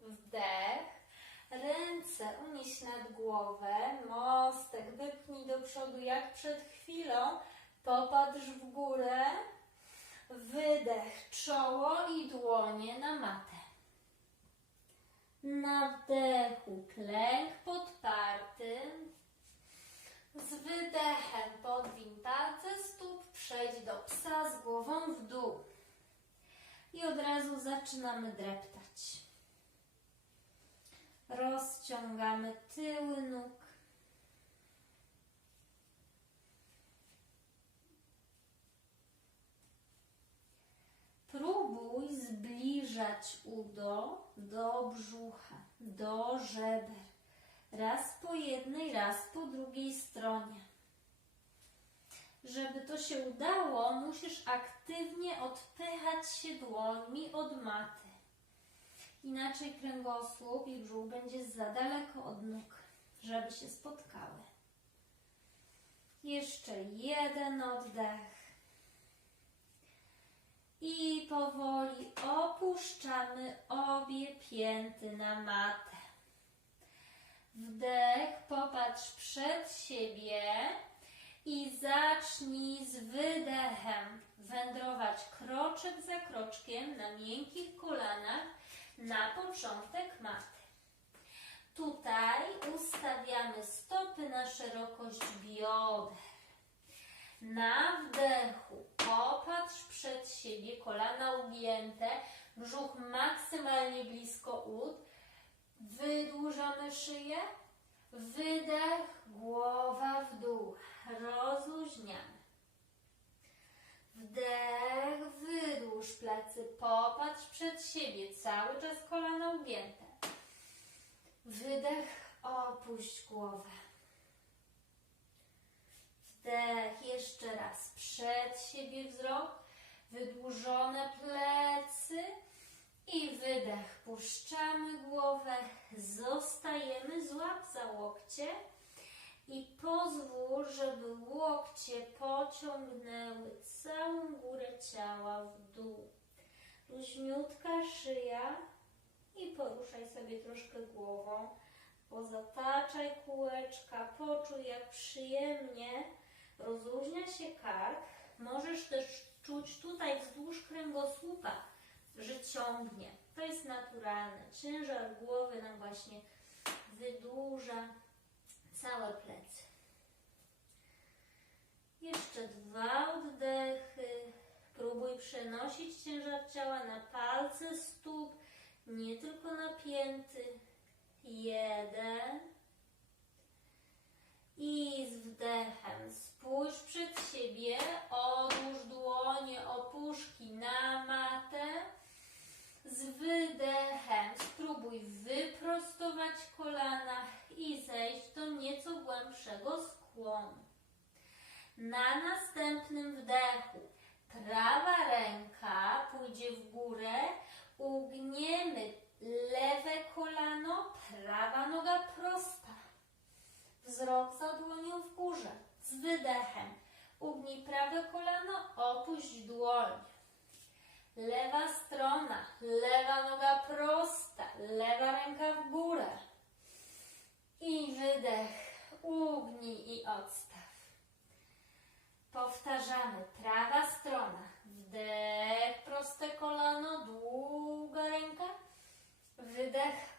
Wdech, ręce unieś nad głowę, mostek wypnij do przodu jak przed chwilą, popatrz w górę, wydech, czoło i dłonie na matę. Na wdechu klęk podparty, z wydechem podwiń palce stóp, przejdź do psa z głową w dół. I od razu zaczynamy dreptać. Rozciągamy tyły nóg. Próbuj zbliżać udo do brzucha, do żeber. Raz po jednej, raz po drugiej stronie. Żeby to się udało, musisz aktywnie odpychać się dłońmi od maty. Inaczej kręgosłup i brzuch będzie za daleko od nóg, żeby się spotkały. Jeszcze jeden oddech. I powoli opuszczamy obie pięty na matę. Wdech, popatrz przed siebie i zacznij z wydechem wędrować kroczek za kroczkiem na miękkich kolanach na początek maty. Tutaj ustawiamy stopy na szerokość bioder. Na wdechu popatrz przed siebie, kolana ugięte, brzuch maksymalnie blisko ud. Wydłużamy szyję. Wydech, głowa w dół. Rozluźniamy. Wdech, wydłuż plecy, popatrz przed siebie, cały czas kolana ugięte. Wydech, opuść głowę. Wdech, jeszcze raz, przed siebie wzrok, wydłużone plecy i wydech. Puszczamy głowę, zostajemy, złap za łokcie i pozwól, żeby łokcie pociągnęły całą górę ciała w dół. Luźniutka szyja i poruszaj sobie troszkę głową. Pozataczaj kółeczka, poczuj jak przyjemnie rozluźnia się kark. Możesz też czuć tutaj wzdłuż kręgosłupa, że ciągnie. To jest naturalne. Ciężar głowy nam właśnie wydłuża całe plecy. Jeszcze dwa oddechy. Próbuj przenosić ciężar ciała na palce stóp, nie tylko na pięty. Jeden. I z wdechem spójrz przed siebie, odłóż dłonie opuszki na matę. Z wydechem spróbuj wyprostować kolana i zejść do nieco głębszego skłonu. Na następnym wdechu prawa ręka pójdzie w górę, ugniemy lewe kolano, prawa noga prosta. Wzrok za dłonią w górze. Z wydechem ugnij prawe kolano, opuść dłoń. Lewa strona, lewa noga prosta, lewa ręka w górę. I wydech, ugnij i odstaw. Powtarzamy, prawa strona, wdech, proste kolano, długa ręka, wydech,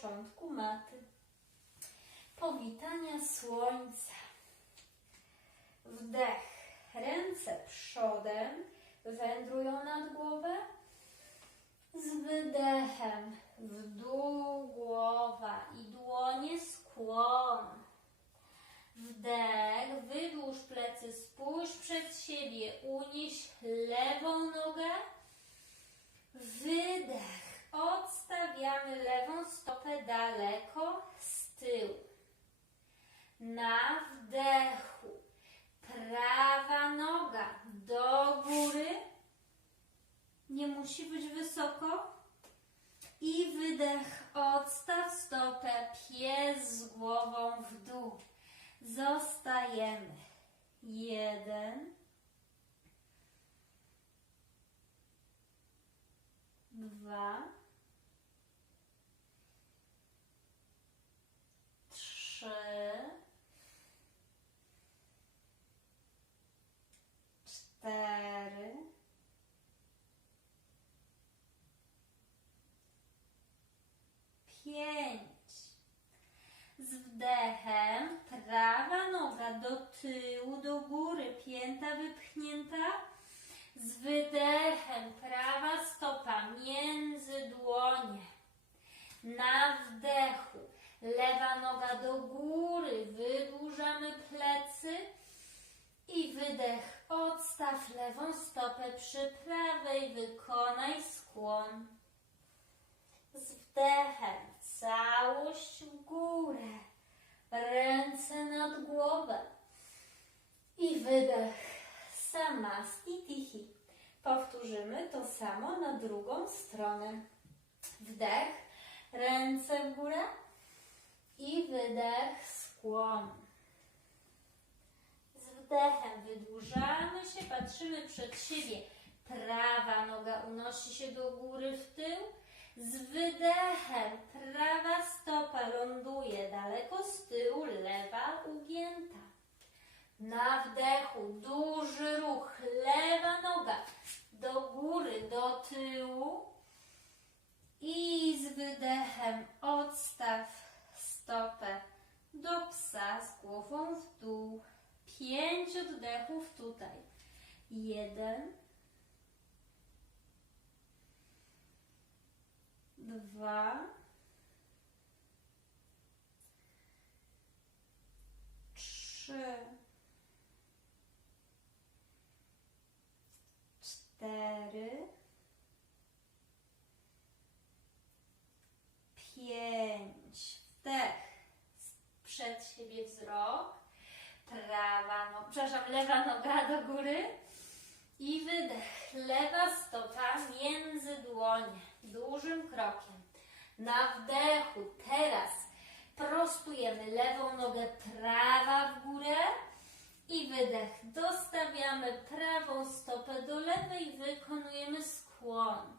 początku maty. Powitania słońca. Wdech. Ręce przodem wędrują nad głowę. Z wydechem w dół głowa i dłonie skłon. Wdech, wydłuż plecy, spójrz przed siebie, unieś lewą nogę. Wydech. Odstawiamy lewą stopę daleko z tyłu. Na wdechu. Prawa noga do góry. Nie musi być wysoko. I wydech. Odstaw stopę. Pies z głową w dół. Zostajemy. Jeden. Dwa. Trzy. Cztery. Pięć. Z wdechem prawa noga do tyłu, do góry, pięta wypchnięta. Z wydechem prawa stopa między dłonie. Na wdechu lewa noga do góry, wydłużamy plecy. I wydech, odstaw lewą przy prawej, wykonaj skłon. Z wdechem całość w górę, ręce nad głowę i wydech samasti tihi. Powtórzymy to samo na drugą stronę. Wdech, ręce w górę i wydech skłon. Wdechem wydłużamy się, patrzymy przed siebie. Prawa noga unosi się do góry w tył. Z wydechem prawa stopa ląduje daleko z tyłu, lewa ugięta. Na wdechu duży ruch, lewa noga do góry, do tyłu. I z wydechem odstaw stopę do psa z głową w dół. Pięć oddechów tutaj. Jeden. Dwa. Trzy. Cztery. Pięć. Wdech. Przed siebie wzrok. Prawa noga, przepraszam, lewa noga do góry. I Lewa stopa między dłonie. Dużym krokiem. Na wdechu. Teraz prostujemy lewą nogę prawa w górę. I wydech. Dostawiamy prawą stopę do lewej. Wykonujemy skłon.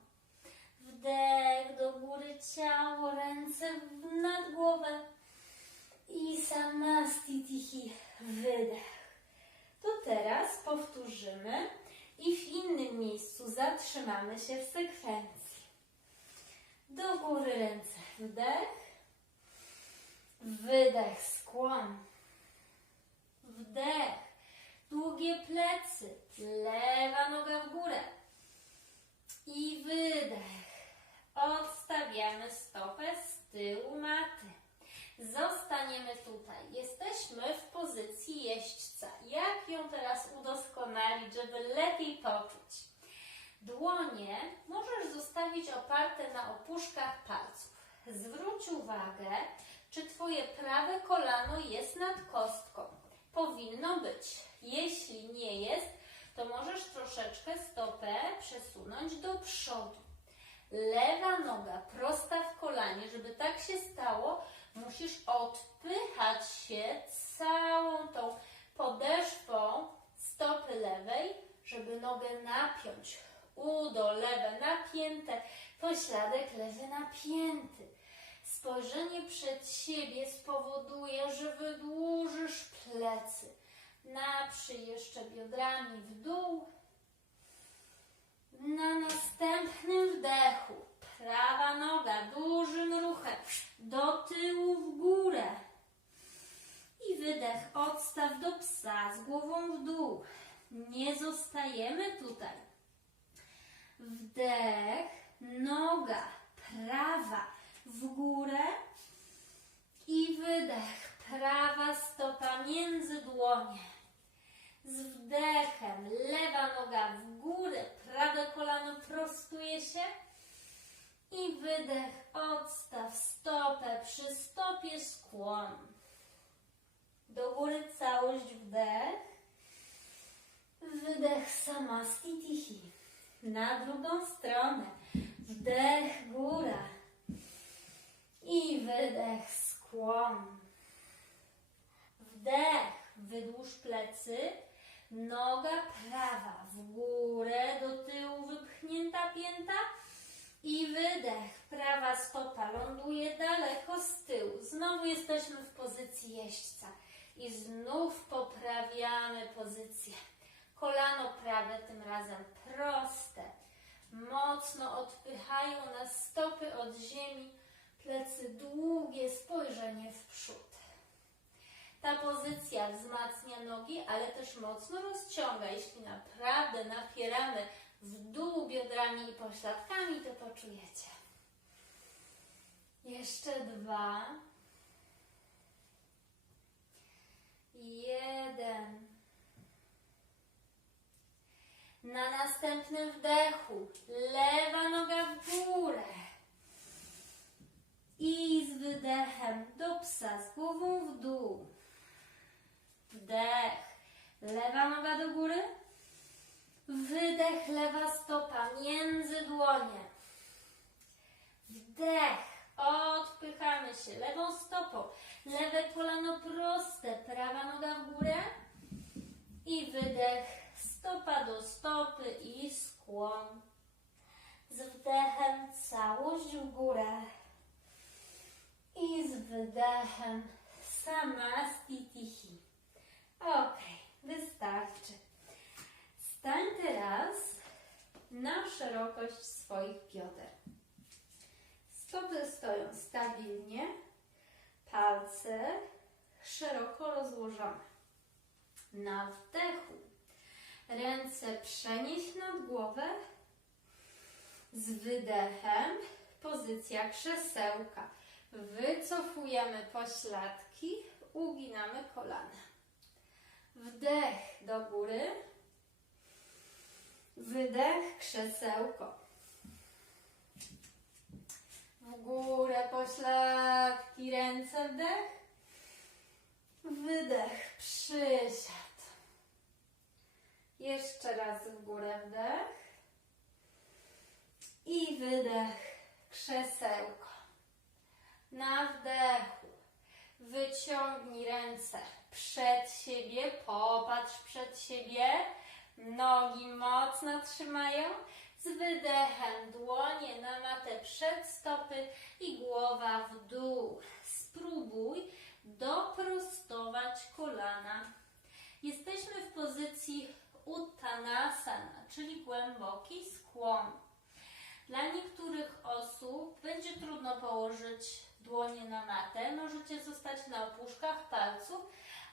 Wdech do góry ciało, ręce nad głowę. I samastitihi. Wydech. To teraz powtórzymy i w innym miejscu zatrzymamy się w sekwencji. Do góry ręce. Wdech. Wydech. Skłon. Wdech. Długie plecy. Lewa noga w górę. I wydech. Odstawiamy stopę z tyłu maty. Zostaniemy tutaj. Jesteśmy w pozycji jeźdźca. Jak ją teraz udoskonalić, żeby lepiej poczuć? Dłonie możesz zostawić oparte na opuszkach palców. Zwróć uwagę, czy Twoje prawe kolano jest nad kostką. Powinno być. Jeśli nie jest, to możesz troszeczkę stopę przesunąć do przodu. Lewa noga prosta w kolanie, żeby tak się stało, musisz odpychać się całą tą podeszwą stopy lewej, żeby nogę napiąć. Udo lewe napięte, pośladek lewy napięty. Spojrzenie przed siebie spowoduje, że wydłużysz plecy. Naprzyj jeszcze biodrami w dół. Na następnym wdechu prawa noga dużym ruchem do tyłu w górę. I wydech odstaw do psa z głową w dół. Nie zostajemy tutaj. Wdech, noga prawa w górę i wydech, prawa stopa między dłonie. Z wdechem lewa wydech, odstaw stopę, przy stopie skłon. Do góry całość wdech. Wydech samastitihi. Na drugą stronę. Wdech góra. I wydech skłon. Wdech, wydłuż plecy. Noga prawa w górę, do tyłu wypchnięta pięta. I wydech, prawa stopa ląduje daleko z tyłu. Znowu jesteśmy w pozycji jeźdźca. I znów poprawiamy pozycję. Kolano prawe tym razem proste. Mocno odpychają nas stopy od ziemi. Plecy długie, spojrzenie w przód. Ta pozycja wzmacnia nogi, ale też mocno rozciąga. Jeśli naprawdę napieramy w dół biodrami i pośladkami, to poczujecie. Jeszcze dwa. Jeden. Na następnym wdechu lewa noga w górę. I z wydechem do psa z głową w dół. Wdech. Lewa noga do góry. Wydech, lewa stopa między dłonie. Wdech. Odpychamy się lewą stopą. Lewe kolano proste, prawa noga w górę. I wydech, stopa do stopy i skłon. Z wdechem całość w górę. I z wydechem samastitihi. Ok, wystarczy. Stań teraz na szerokość swoich bioder. Stopy stoją stabilnie, palce szeroko rozłożone. Na wdechu ręce przenieść nad głowę. Z wydechem pozycja krzesełka. Wycofujemy pośladki, uginamy kolana. Wdech do góry. Wydech, krzesełko. W górę pośladki, ręce wdech. Wydech, przysiad. Jeszcze raz w górę wdech. I wydech, krzesełko. Na wdechu wyciągnij ręce przed siebie, popatrz przed siebie. Nogi mocno trzymają. Z wydechem dłonie na matę przed stopy i głowa w dół. Spróbuj doprostować kolana. Jesteśmy w pozycji uttanasana, czyli głęboki skłon. Dla niektórych osób będzie trudno położyć dłonie na matę. Możecie zostać na opuszkach palców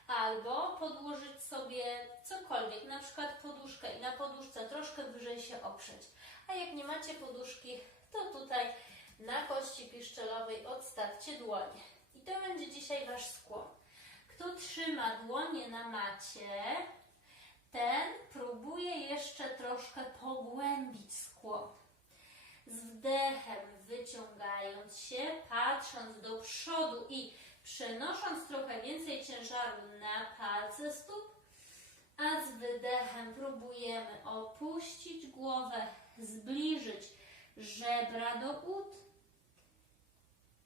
albo podłożyć sobie cokolwiek, na przykład poduszkę i na poduszce troszkę wyżej się oprzeć. A jak nie macie poduszki, to tutaj na kości piszczelowej odstawcie dłonie. I to będzie dzisiaj Wasz skłon. Kto trzyma dłonie na macie, ten próbuje jeszcze troszkę pogłębić skłon. Z wdechem wyciągając się, patrząc do przodu i przenosząc trochę więcej ciężaru na palce stóp, a z wydechem próbujemy opuścić głowę, zbliżyć żebra do ud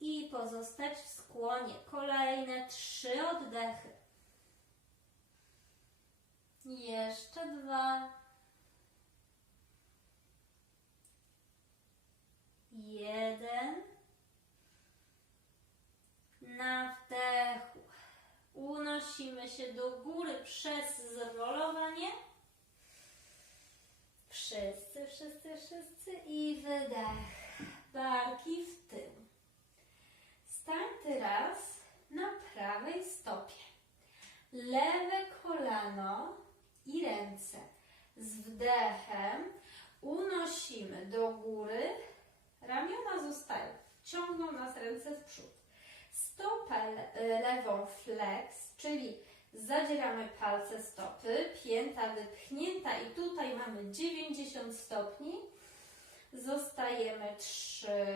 i pozostać w skłonie. Kolejne trzy oddechy. Jeszcze dwa. Jeden. Na wdechu unosimy się do góry przez zrolowanie. Wszyscy, wszyscy, i wydech. Barki w tył. Stań teraz na prawej stopie. Lewe kolano i ręce. Z wdechem unosimy do góry. Ramiona zostają. Ciągną nas ręce w przód. Stopę le- lewą flex, czyli zadzieramy palce stopy, pięta wypchnięta i tutaj mamy 90 stopni. Zostajemy trzy.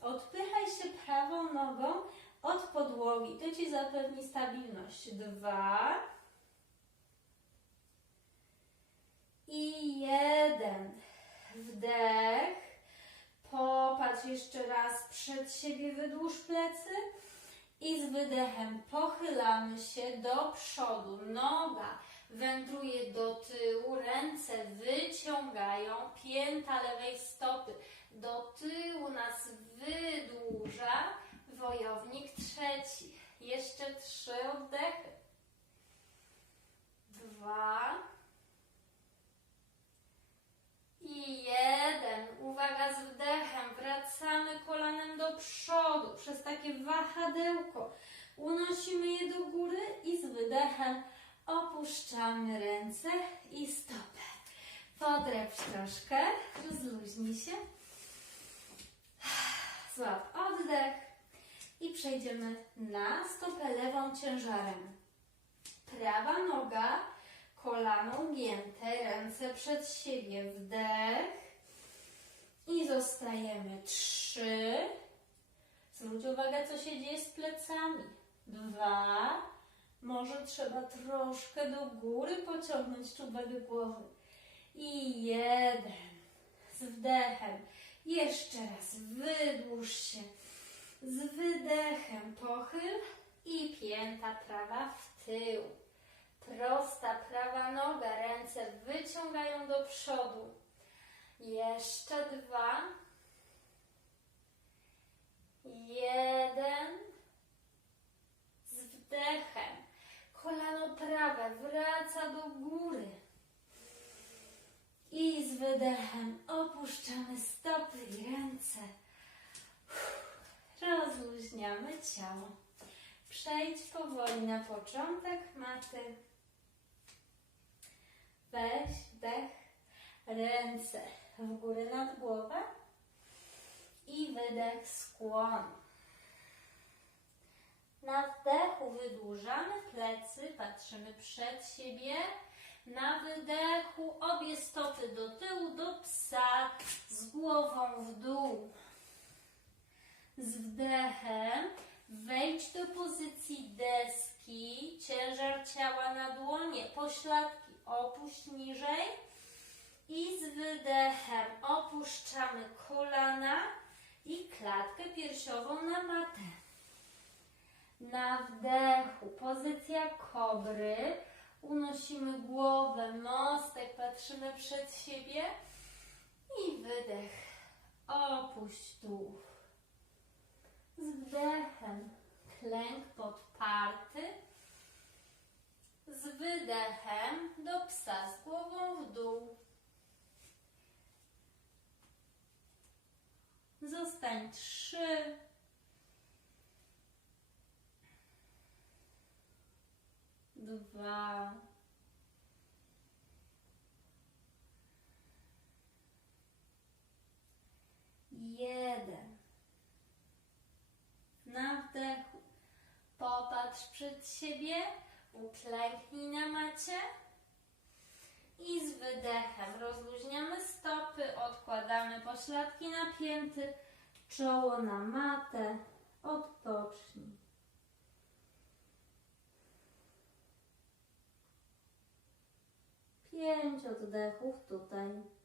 Odpychaj się prawą nogą od podłogi. To Ci zapewni stabilność. Dwa. I jeden. Wdech. Popatrz jeszcze raz przed siebie, wydłuż plecy. I z wydechem pochylamy się do przodu. Noga wędruje do tyłu, ręce wyciągają, pięta lewej stopy do tyłu nas wydłuża. Wojownik trzeci. Jeszcze trzy oddechy. Dwa. I jeden. Uwaga z wdechem. Wracamy kolanem do przodu przez takie wahadełko. Unosimy je do góry i z wydechem opuszczamy ręce i stopę. Podręcz troszkę, rozluźnij się. Złap oddech i przejdziemy na stopę lewą ciężarem. Prawa noga, kolano ugięte, ręce przed siebie, wdech i zostajemy. Trzy. Zwróć uwagę, co się dzieje z plecami. Dwa. Może trzeba troszkę do góry pociągnąć czubek głowy. I jeden. Z wdechem. Jeszcze raz wydłuż się. Z wydechem pochyl i pięta prawa w tył. Prosta prawa noga, ręce wyciągają do przodu. Jeszcze dwa. Jeden. Z wdechem. Kolano prawe wraca do góry. I z wydechem opuszczamy stopy i ręce. Rozluźniamy ciało. Przejdź powoli na początek maty. Weź wdech, ręce w górę nad głowę i wydech skłon. Na wdechu wydłużamy plecy, patrzymy przed siebie. Na wydechu obie stopy do tyłu, do psa, z głową w dół. Z wdechem wejdź do pozycji deski, ciężar ciała na dłonie, pośladki opuść niżej i z wydechem opuszczamy kolana i klatkę piersiową na matę. Na wdechu pozycja kobry. Unosimy głowę, mostek, patrzymy przed siebie i wydech. Opuść dół. Z wdechem klęk podparty. Z wydechem do psa z głową w dół. Zostań trzy. Dwa. Jeden. Na wdechu. Popatrz przed siebie. Uklęknij na macie. I z wydechem rozluźniamy stopy, odkładamy pośladki na pięty, czoło na matę. Odpocznij. Pięć oddechów tutaj.